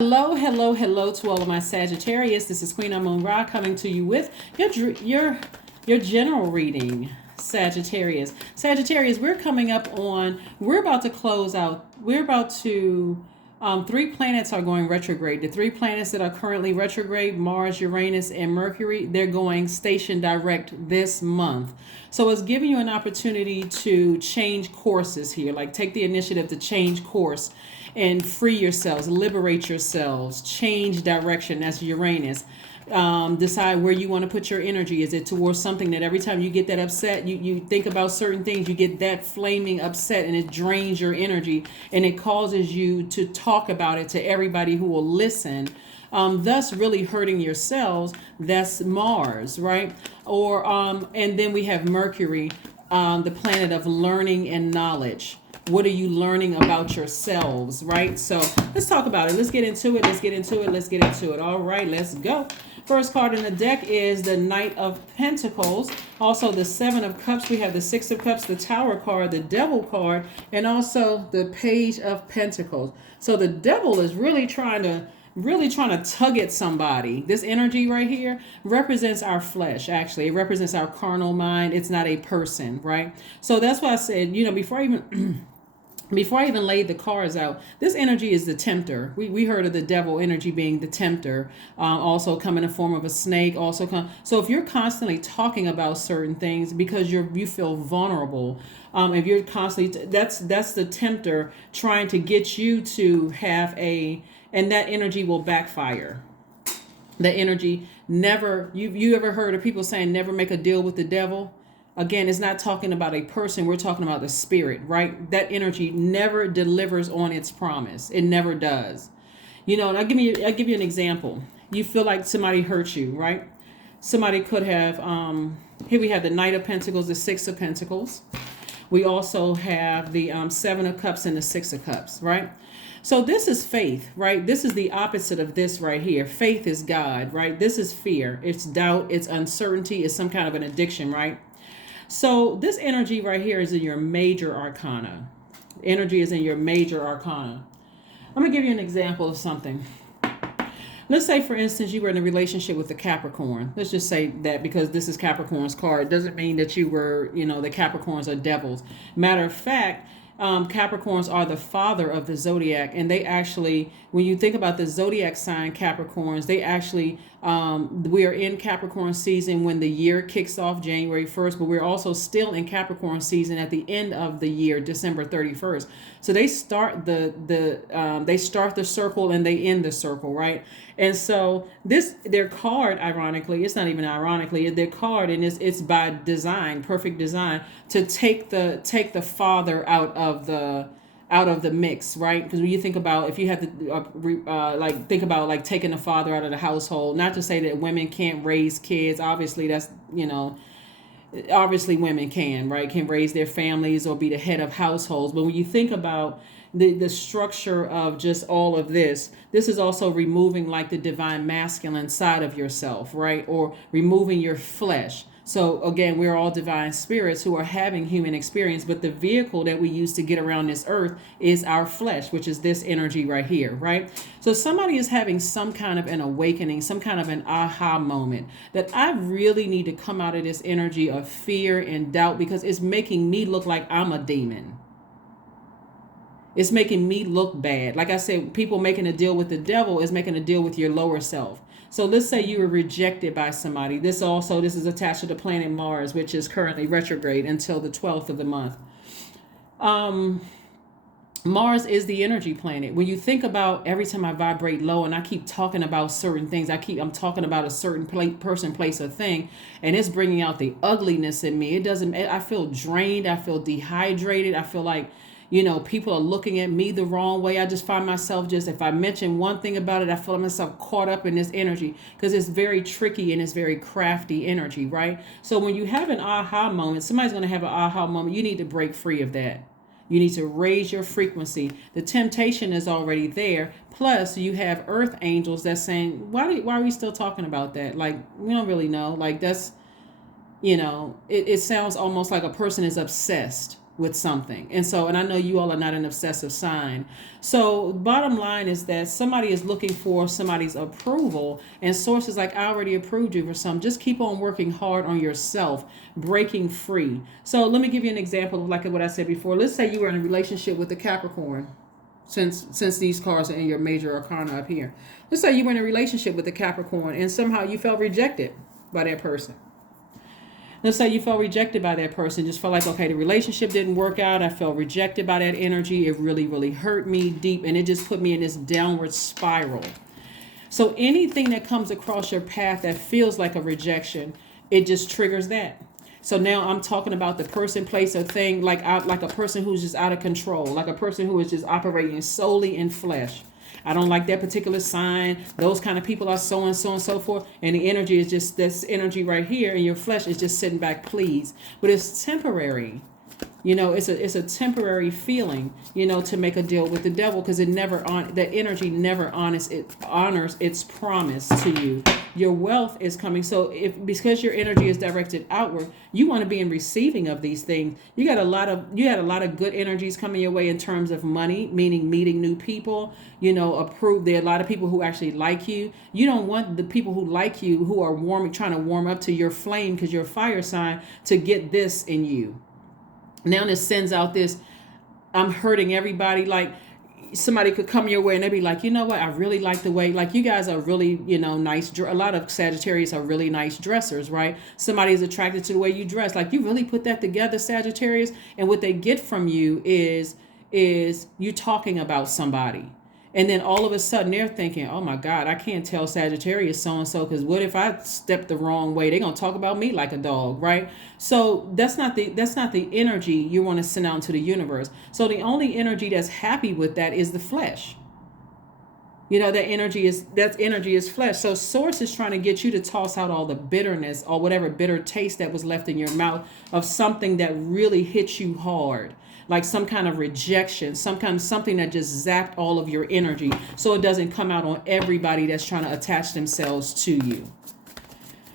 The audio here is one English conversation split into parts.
Hello, hello, hello to all of my Sagittarius. This is Queen Amun Ra coming to you with your general reading. Sagittarius, we're about to close out. We're about to, three planets are going retrograde. The three planets that are currently retrograde, Mars, Uranus, and Mercury, they're going station direct this month. So it's giving you an opportunity to change courses here, like take the initiative to change course and free yourselves, liberate yourselves, change direction. That's Uranus. Decide where you want to put your energy. Is it towards something that every time you get that upset, you think about certain things, you get that flaming upset and it drains your energy and it causes you to talk about it to everybody who will listen, thus really hurting yourselves. That's Mars, right? Or and then we have Mercury, the planet of learning and knowledge. What are you learning about yourselves, right? So let's talk about it. Let's get into it. All right, let's go. First card in the deck is the Knight of Pentacles. Also the Seven of Cups. We have the Six of Cups, the Tower card, the Devil card, and also the Page of Pentacles. So the Devil is really trying to tug at somebody. This energy right here represents our flesh. Actually, it represents our carnal mind. It's not a person, right? So that's why I said, before I even laid the cards out, this energy is the tempter. We heard of the devil energy being the tempter, also come in the form of a snake. So if you're constantly talking about certain things because you feel vulnerable, if you're constantly, that's the tempter trying to get you to have and that energy will backfire. The energy never. You ever heard of people saying never make a deal with the devil? Again, it's not talking about a person. We're talking about the spirit, right? That energy never delivers on its promise. It never does. And I'll give you an example. You feel like somebody hurt you, right? Somebody could have, here we have the Knight of Pentacles, the Six of Pentacles. We also have the Seven of Cups and the Six of Cups, right? So this is faith, right? This is the opposite of this right here. Faith is God, right? This is fear. It's doubt. It's uncertainty. It's some kind of an addiction, right? So this energy right here is in your major arcana. Energy is in your major arcana. I'm going to give you an example of something. Let's say, for instance, you were in a relationship with a Capricorn. Let's just say that because this is Capricorn's card. It doesn't mean that you were, the Capricorns are devils. Matter of fact, Capricorns are the father of the Zodiac. And they actually, when you think about the Zodiac sign Capricorns, they actually, we are in Capricorn season when the year kicks off January 1st, but we're also still in Capricorn season at the end of the year, December 31st. So they start they start the circle and they end the circle, right? And so their card, ironically, it's not even ironically, their card, and it's by design, perfect design, to take the father out of the mix, right? Because when you think about, if you have to think about like taking the father out of the household, not to say that women can't raise kids. Obviously, that's obviously women can, right? Can raise their families or be the head of households. But when you think about the structure of just all of this is also removing like the divine masculine side of yourself, right? Or removing your flesh. So again, we're all divine spirits who are having human experience, but the vehicle that we use to get around this earth is our flesh, which is this energy right here, right? So somebody is having some kind of an awakening, some kind of an aha moment that I really need to come out of this energy of fear and doubt because it's making me look like I'm a demon. It's making me look bad. Like I said, people making a deal with the devil is making a deal with your lower self. So let's say you were rejected by somebody. This is attached to the planet Mars, which is currently retrograde until the 12th of the month. Mars is the energy planet. When you think about every time I vibrate low and I keep talking about certain things, I'm talking about a certain person, place, or thing, and it's bringing out the ugliness in me. I feel drained. I feel dehydrated. I feel like, people are looking at me the wrong way. I just find myself if I mention one thing about it, I feel myself caught up in this energy because it's very tricky and it's very crafty energy, right? So when you have an aha moment, somebody's going to have an aha moment. You need to break free of that. You need to raise your frequency. The temptation is already there. Plus, you have earth angels that's saying, why are we still talking about that? Like, we don't really know. Like, that's, it sounds almost like a person is obsessed. with something. And I know you all are not an obsessive sign. So bottom line is that somebody is looking for somebody's approval, and source is like, I already approved you for something. Just keep on working hard on yourself, breaking free. So let me give you an example of like what I said before. Let's say you were in a relationship with a Capricorn, since these cards are in your major arcana up here. Let's say you were in a relationship with a Capricorn and somehow you felt rejected by that person. Let's say you felt rejected by that person, just felt like, okay, the relationship didn't work out. I felt rejected by that energy. It really, really hurt me deep, and it just put me in this downward spiral. So anything that comes across your path that feels like a rejection, it just triggers that. So now I'm talking about the person, place, or thing, like a person who's just out of control, like a person who is just operating solely in flesh. I don't like that particular sign. Those kind of people are so and so and so forth. And the energy is just, this energy right here in your flesh is just sitting back, please. But it's temporary. It's a temporary feeling, to make a deal with the devil, because that energy never honors its promise to you. Your wealth is coming. So because your energy is directed outward, you want to be in receiving of these things. You had a lot of good energies coming your way in terms of money, meaning meeting new people, approved. There are a lot of people who actually like you. You don't want the people who like you, who are trying to warm up to your flame because you're a fire sign, to get this in you. Now this sends out this, I'm hurting everybody. Like somebody could come your way and they'd be like, you know what? I really like the way, like you guys are really, nice. A lot of Sagittarius are really nice dressers, right? Somebody is attracted to the way you dress. Like you really put that together, Sagittarius. And what they get from you is you talking about somebody. And then all of a sudden they're thinking, oh my God, I can't tell Sagittarius so-and-so, because what if I step the wrong way? They're going to talk about me like a dog, right? So that's not the energy you want to send out into the universe. So the only energy that's happy with that is the flesh. That energy is flesh. So source is trying to get you to toss out all the bitterness or whatever bitter taste that was left in your mouth of something that really hit you hard. Like some kind of rejection, something that just zapped all of your energy, so it doesn't come out on everybody that's trying to attach themselves to you.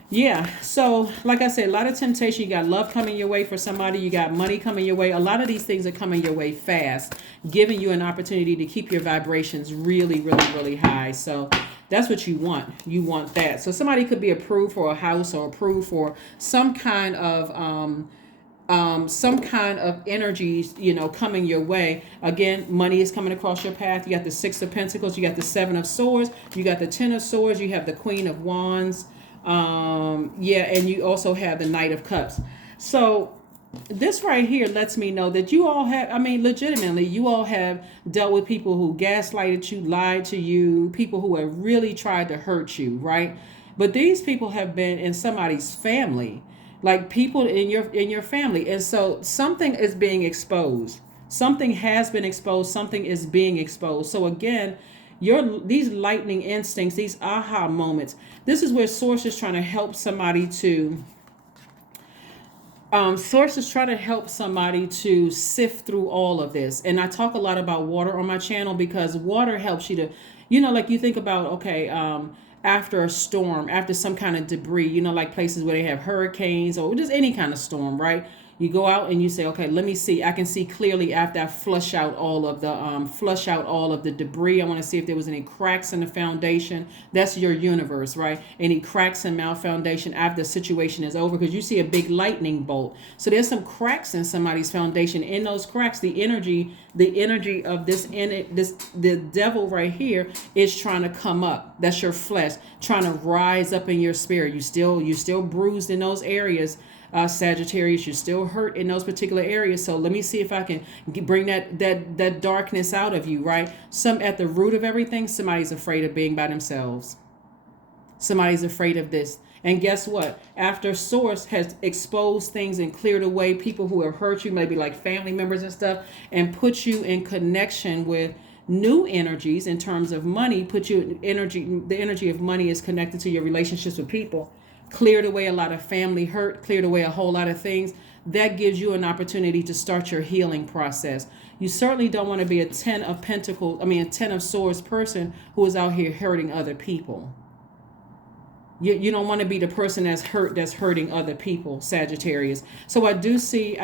Yeah, so like I said, a lot of temptation. You got love coming your way for somebody. You got money coming your way. A lot of these things are coming your way fast, giving you an opportunity to keep your vibrations really, really, really high. So that's what you want. You want that. So somebody could be approved for a house or approved for some kind of energies, coming your way. Again, money is coming across your path. You got the 6 of Pentacles, you got the 7 of Swords, you got the 10 of Swords, you have the Queen of Wands, and you also have the Knight of Cups. So this right here lets me know that you all have, legitimately, you all have dealt with people who gaslighted you, lied to you, people who have really tried to hurt you, right? But these people have been in somebody's family, like people in your family. And so something is being exposed. Something has been exposed. Something is being exposed. So again, these lightning instincts, these aha moments, this is where source is trying to help somebody to sift through all of this. And I talk a lot about water on my channel, because water helps you to, like you think about, okay, after a storm, after some kind of debris, like places where they have hurricanes or just any kind of storm, right? You go out and you say, okay, let me see. I can see clearly after I flush out all of the debris. I want to see if there was any cracks in the foundation. That's your universe, right? Any cracks in my foundation after the situation is over, because you see a big lightning bolt. So there's some cracks in somebody's foundation. In those cracks, the energy of the devil right here is trying to come up. That's your flesh trying to rise up in your spirit. You still bruised in those areas. Sagittarius, you're still hurt in those particular areas. So let me see if I can bring that darkness out of you, right? At the root of everything, somebody's afraid of being by themselves. Somebody's afraid of this. And guess what? After source has exposed things and cleared away people who have hurt you, maybe like family members and stuff, and put you in connection with new energies in terms of money, the energy of money is connected to your relationships with people. Cleared away a lot of family hurt, cleared away a whole lot of things. That gives you an opportunity to start your healing process. You certainly don't want to be a 10 of Swords person who is out here hurting other people. You don't want to be the person that's hurting other people, Sagittarius. So I do see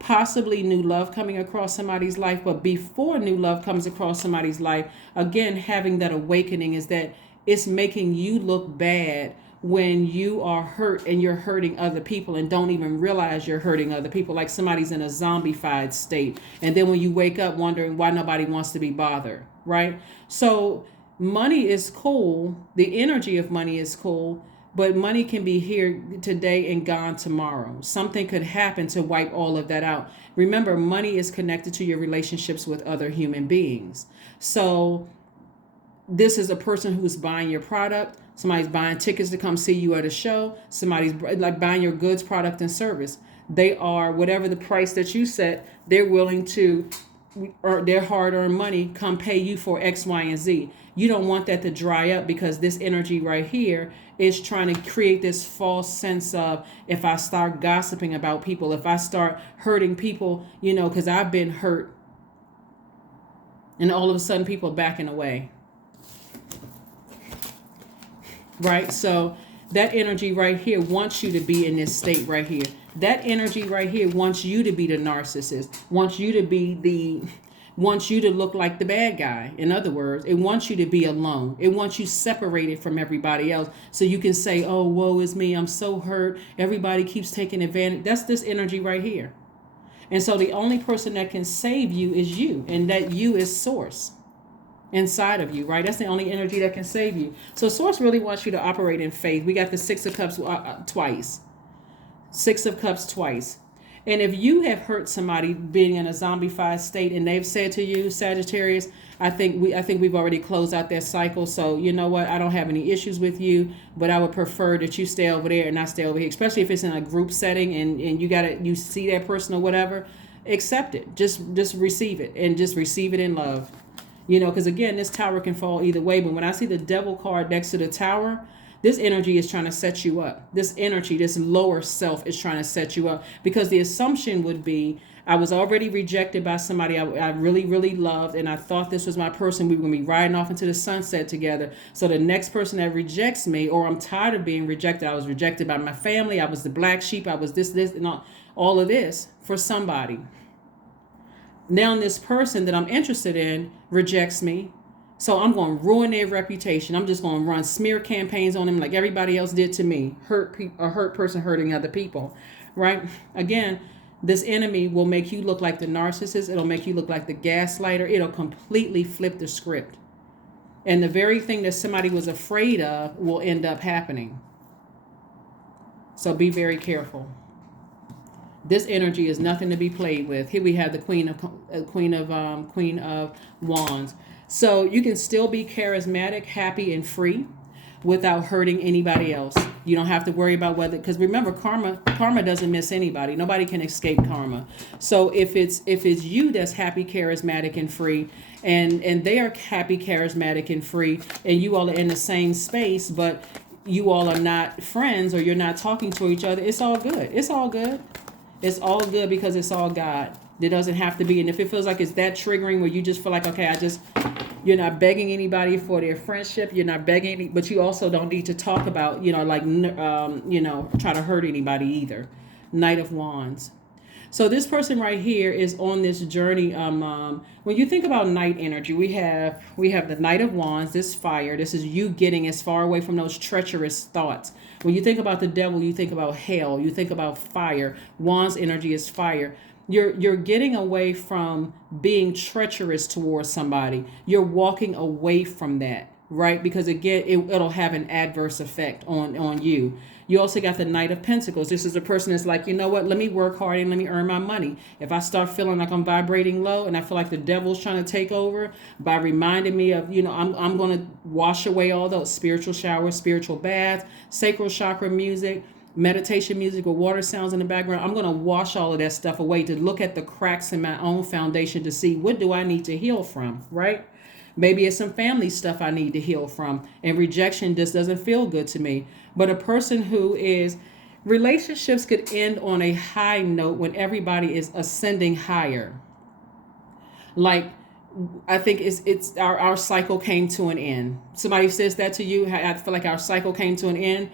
possibly new love coming across somebody's life. But before new love comes across somebody's life, again, having that awakening is that it's making you look bad when you are hurt and you're hurting other people and don't even realize you're hurting other people, like somebody's in a zombified state. And then when you wake up wondering why nobody wants to be bothered, right? So money is cool. The energy of money is cool, but money can be here today and gone tomorrow. Something could happen to wipe all of that out. Remember, money is connected to your relationships with other human beings. So this is a person who's buying your product. Somebody's buying tickets to come see you at a show. Somebody's like buying your goods, product, and service. They are, whatever the price that you set, they're willing to, or their hard-earned money, come pay you for X, Y, and Z. You don't want that to dry up, because this energy right here is trying to create this false sense of, if I start gossiping about people, if I start hurting people, because I've been hurt, and all of a sudden people backing away. Right? So that energy right here wants you to be in this state right here. That energy right here wants you to be the narcissist, wants you to look like the bad guy. In other words, it wants you to be alone. It wants you separated from everybody else, so you can say, oh, woe is me, I'm so hurt, everybody keeps taking advantage. That's this energy right here. And so the only person that can save you is you, and that you is source inside of you, right? That's the only energy that can save you. So source really wants you to operate in faith. We got the Six of Cups twice. Six of Cups twice. And if you have hurt somebody being in a zombified state and they've said to you, Sagittarius, I think we've already closed out that cycle. So you know what? I don't have any issues with you, but I would prefer that you stay over there and not stay over here, especially if it's in a group setting and you see that person or whatever. Accept it. Just receive it, and just receive it in love. Because again, this tower can fall either way. But when I see the devil card next to the tower, this energy is trying to set you up. This energy, this lower self is trying to set you up. Because the assumption would be, I was already rejected by somebody I really, really loved. And I thought this was my person. We were going to be riding off into the sunset together. So the next person that rejects me, or I'm tired of being rejected. I was rejected by my family. I was the black sheep. I was this, and all of this for somebody. Now this person that I'm interested in rejects me. So I'm going to ruin their reputation. I'm just going to run smear campaigns on them like everybody else did to me. A hurt person hurting other people, right? Again, this enemy will make you look like the narcissist. It'll make you look like the gaslighter. It'll completely flip the script. And the very thing that somebody was afraid of will end up happening. So be very careful. This energy is nothing to be played with. Here we have the Queen of Wands. So you can still be charismatic, happy, and free without hurting anybody else. You don't have to worry about whether, because remember, karma doesn't miss anybody. Nobody can escape karma. So if it's you that's happy, charismatic, and free, and they are happy, charismatic, and free, and you all are in the same space, but you all are not friends or you're not talking to each other, it's all good. It's all good. It's all good because it's all God. It doesn't have to be. And if it feels like it's that triggering where you just feel like, okay, you're not begging anybody for their friendship. You're not begging, but you also don't need to talk about, try to hurt anybody either. Knight of Wands. So this person right here is on this journey. When you think about night energy, we have the Knight of Wands, this fire. This is you getting as far away from those treacherous thoughts. When you think about the devil, you think about hell. You think about fire. Wands energy is fire. You're getting away from being treacherous towards somebody. You're walking away from that, right? Because again, it'll have an adverse effect on you. You also got the Knight of Pentacles. This is a person that's like, you know what? Let me work hard and let me earn my money. If I start feeling like I'm vibrating low and I feel like the devil's trying to take over, by reminding me of, I'm going to wash away all those spiritual showers, spiritual baths, sacral chakra music, meditation music or water sounds in the background. I'm going to wash all of that stuff away to look at the cracks in my own foundation to see what do I need to heal from, right? Maybe it's some family stuff I need to heal from, and rejection just doesn't feel good to me. But a person who is, relationships could end on a high note when everybody is ascending higher. Like, I think it's our cycle came to an end. Somebody says that to you, I feel like our cycle came to an end.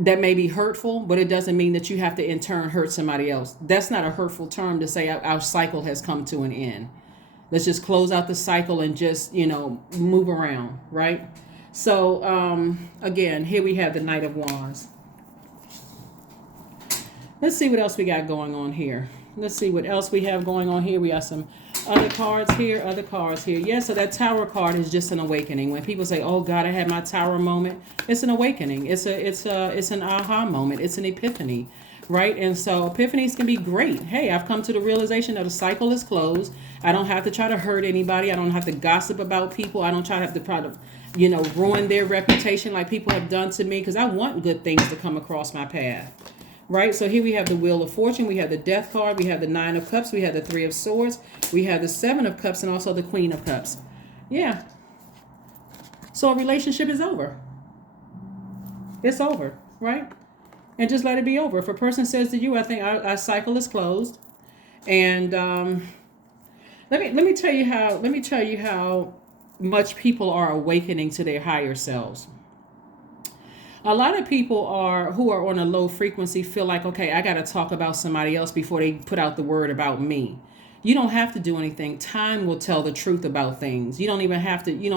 that may be hurtful, but it doesn't mean that you have to in turn hurt somebody else. That's not a hurtful term to say our cycle has come to an end. Let's just close out the cycle and just, move around, right? So, again, here we have the Knight of Wands. Let's see what else we got going on here. Let's see what else we have going on here. We got some other cards here, Yeah, so that Tower card is just an awakening. When people say, "Oh God, I had my Tower moment," it's an awakening. It's an aha moment. It's an epiphany, right? And so epiphanies can be great. Hey, I've come to the realization that a cycle is closed. I don't have to try to hurt anybody. I don't have to gossip about people. I don't have to try to, ruin their reputation like people have done to me, because I want good things to come across my path. Right, so here we have the Wheel of Fortune, we have the Death card, we have the Nine of Cups, we have the Three of Swords, we have the Seven of Cups, and also the Queen of Cups. Yeah. So a relationship is over. It's over, right? And just let it be over. If a person says to you, "I think our cycle is closed," and let me tell you how much people are awakening to their higher selves. A lot of people who are on a low frequency feel like, okay, I got to talk about somebody else before they put out the word about me. You don't have to do anything. Time will tell the truth about things. You don't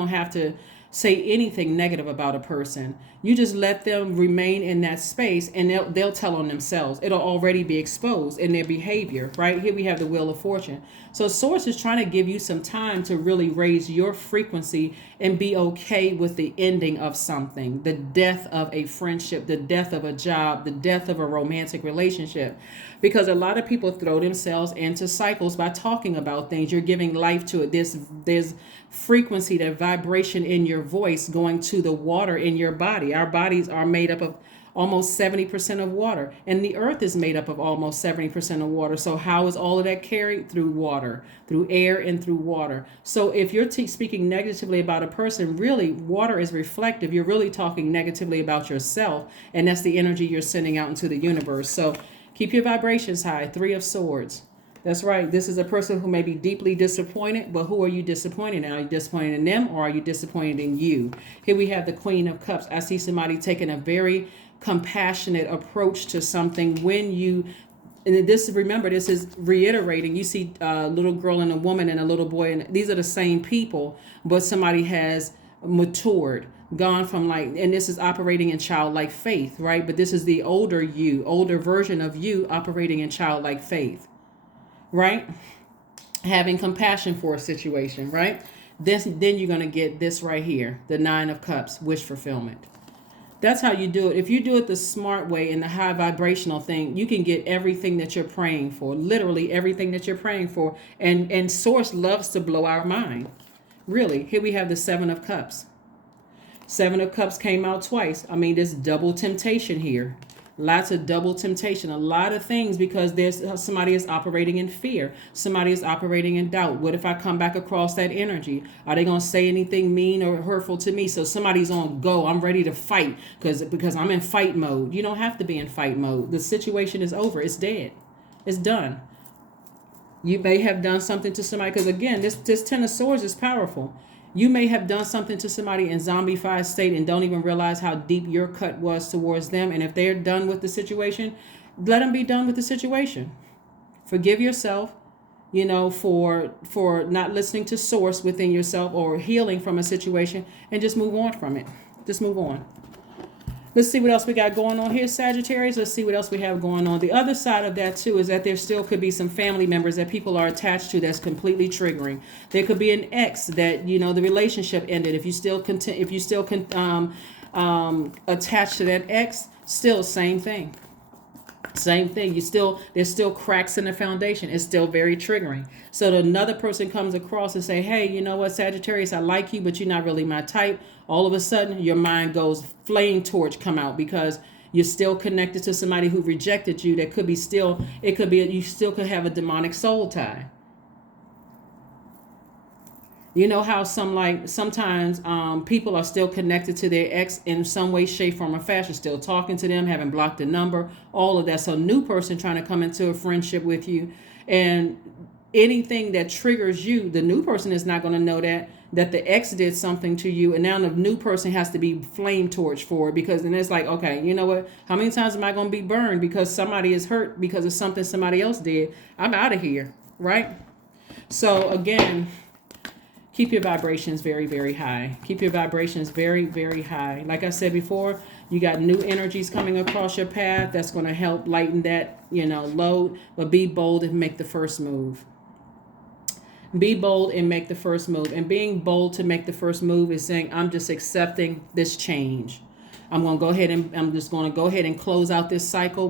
have to say anything negative about a person. You just let them remain in that space, and they'll tell on themselves. It'll already be exposed in their behavior, right? Here we have the Wheel of Fortune. So Source is trying to give you some time to really raise your frequency and be okay with the ending of something, the death of a friendship, the death of a job, the death of a romantic relationship. Because a lot of people throw themselves into cycles by talking about things. You're giving life to it. There's frequency, that vibration in your voice going to the water in your body. Our bodies are made up of almost 70% of water, and the earth is made up of almost 70% of water. So how is all of that carried? Through water, through air, and through water. So if you're speaking negatively about a person, really water is reflective. You're really talking negatively about yourself, and that's the energy you're sending out into the universe. So keep your vibrations high. Three of Swords. That's right. This is a person who may be deeply disappointed, but who are you disappointed in? Are you disappointed in them, or are you disappointed in you? Here we have the Queen of Cups. I see somebody taking a very compassionate approach to something when you, and remember, this is reiterating. You see a little girl and a woman and a little boy, and these are the same people, but somebody has matured, gone from and this is operating in childlike faith, right? But this is the older version of you operating in childlike faith. Right? Having compassion for a situation, right? Then you're going to get this right here, the Nine of Cups, wish fulfillment. That's how you do it. If you do it the smart way and the high vibrational thing, you can get everything that you're praying for, literally everything that you're praying for. And Source loves to blow our mind. Really, here we have the Seven of Cups. Seven of Cups came out twice. I mean, there's double temptation here. Lots of double temptation, a lot of things, because there's somebody is operating in fear. Somebody is operating in doubt. What if I come back across that energy? Are they going to say anything mean or hurtful to me? So somebody's on go. I'm ready to fight because I'm in fight mode. You don't have to be in fight mode. The situation is over. It's dead. It's done. You may have done something to somebody, because again, this Ten of Swords is powerful. You may have done something to somebody in zombified state and don't even realize how deep your cut was towards them. And if they're done with the situation, let them be done with the situation. Forgive yourself, for not listening to Source within yourself or healing from a situation, and just move on from it. Just move on. Let's see what else we got going on here, Sagittarius. Let's see what else we have going on. The other side of that, too, is that there still could be some family members that people are attached to that's completely triggering. There could be an ex that, the relationship ended. If you still attached to that ex, still same thing. Same thing. There's still cracks in the foundation. It's still very triggering. So another person comes across and say, hey, you know what, Sagittarius, I like you, but you're not really my type. All of a sudden, your mind goes flame torch come out, because you're still connected to somebody who rejected you. That could be you still could have a demonic soul tie. You know how sometimes people are still connected to their ex in some way, shape, form, or fashion, still talking to them, having blocked the number, all of that. So new person trying to come into a friendship with you, and anything that triggers you, the new person is not going to know that. that the ex did something to you, and now the new person has to be flame torched for it, because then it's like, okay, you know what? How many times am I going to be burned because somebody is hurt because of something somebody else did? I'm out of here, right? So again, keep your vibrations very, very high. Keep your vibrations very, very high. Like I said before, you got new energies coming across your path that's going to help lighten that, load. But be bold and make the first move. Be bold and make the first move. And being bold to make the first move is saying, I'm just accepting this change. I'm just going to go ahead and close out this cycle.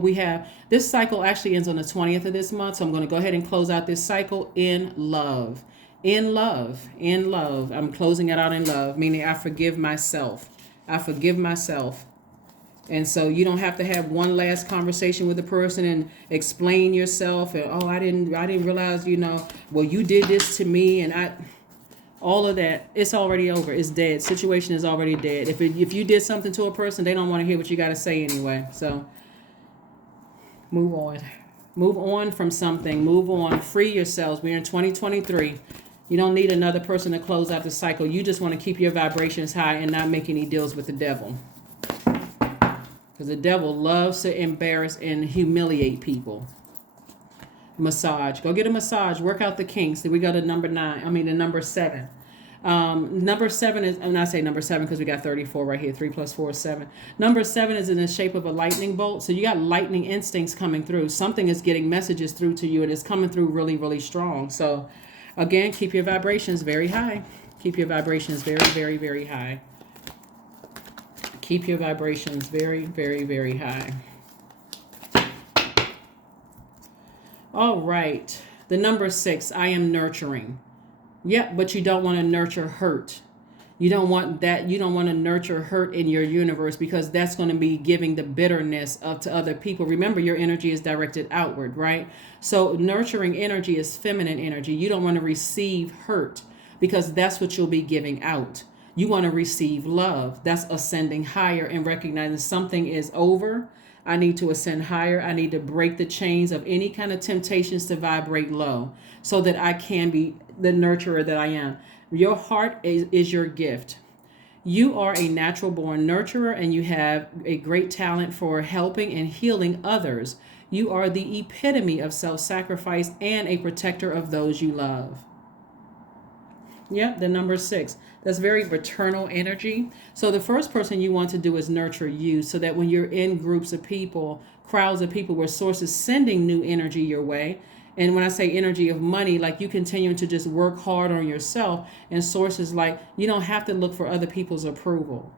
This cycle actually ends on the 20th of this month. So I'm going to go ahead and close out this cycle in love. In love. I'm closing it out in love, meaning I forgive myself. And so you don't have to have one last conversation with the person and explain yourself. And, I didn't realize, well, you did this to me. And all of that, it's already over. It's dead. Situation is already dead. If you did something to a person, they don't want to hear what you got to say anyway. So move on. Move on from something. Move on. Free yourselves. We're in 2023. You don't need another person to close out the cycle. You just want to keep your vibrations high and not make any deals with the devil. Because the devil loves to embarrass and humiliate people. Massage. Go get a massage. Work out the kinks. Then we go to the number 7. Number 7 is, and I say number 7 because we got 34 right here. 3 + 4 is 7. Number 7 is in the shape of a lightning bolt. So you got lightning instincts coming through. Something is getting messages through to you. It is coming through really, really strong. So again, keep your vibrations very high. Keep your vibrations very, very, very high. Keep your vibrations very, very, very high. All right. The number 6, I am nurturing. Yep, but you don't want to nurture hurt. You don't want that. You don't want to nurture hurt in your universe, because that's going to be giving the bitterness to other people. Remember, your energy is directed outward, right? So nurturing energy is feminine energy. You don't want to receive hurt, because that's what you'll be giving out. You want to receive love. That's ascending higher and recognizing something is over. I need to ascend higher. I need to break the chains of any kind of temptations to vibrate low so that I can be the nurturer that I am. Your heart is your gift. You are a natural born nurturer, and you have a great talent for helping and healing others. You are the epitome of self-sacrifice and a protector of those you love. Yep, the number 6. That's very maternal energy. So the first person you want to do is nurture you, so that when you're in groups of people, crowds of people, where source is sending new energy your way. And when I say energy of money, like you continuing to just work hard on yourself, and sources like you don't have to look for other people's approval.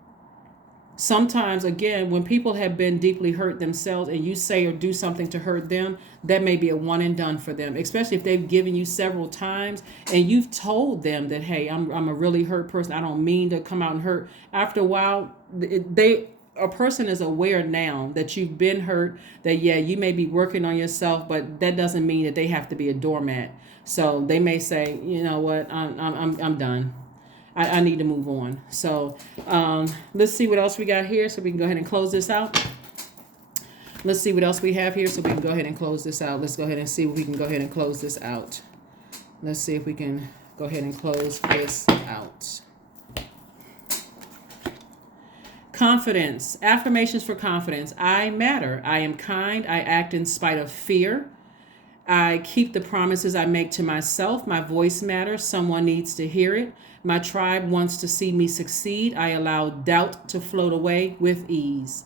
Sometimes, again, when people have been deeply hurt themselves and you say or do something to hurt them, that may be a one and done for them, especially if they've given you several times and you've told them that, hey, I'm a really hurt person. I don't mean to come out and hurt. After a while, a person is aware now that you've been hurt, that, yeah, you may be working on yourself, but that doesn't mean that they have to be a doormat. So they may say, you know what, I'm done. I need to move on. So let's see what else we got here so we can go ahead and close this out. Let's see what else we have here so we can go ahead and close this out. Let's go ahead and see if we can go ahead and close this out. Let's see if we can go ahead and close this out. Confidence. Affirmations for confidence. I matter. I am kind. I act in spite of fear. I keep the promises I make to myself. My voice matters. Someone needs to hear it. My tribe wants to see me succeed. I allow doubt to float away with ease.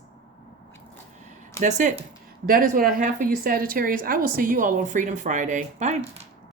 That's it. That is what I have for you, Sagittarius. I will see you all on Freedom Friday. Bye.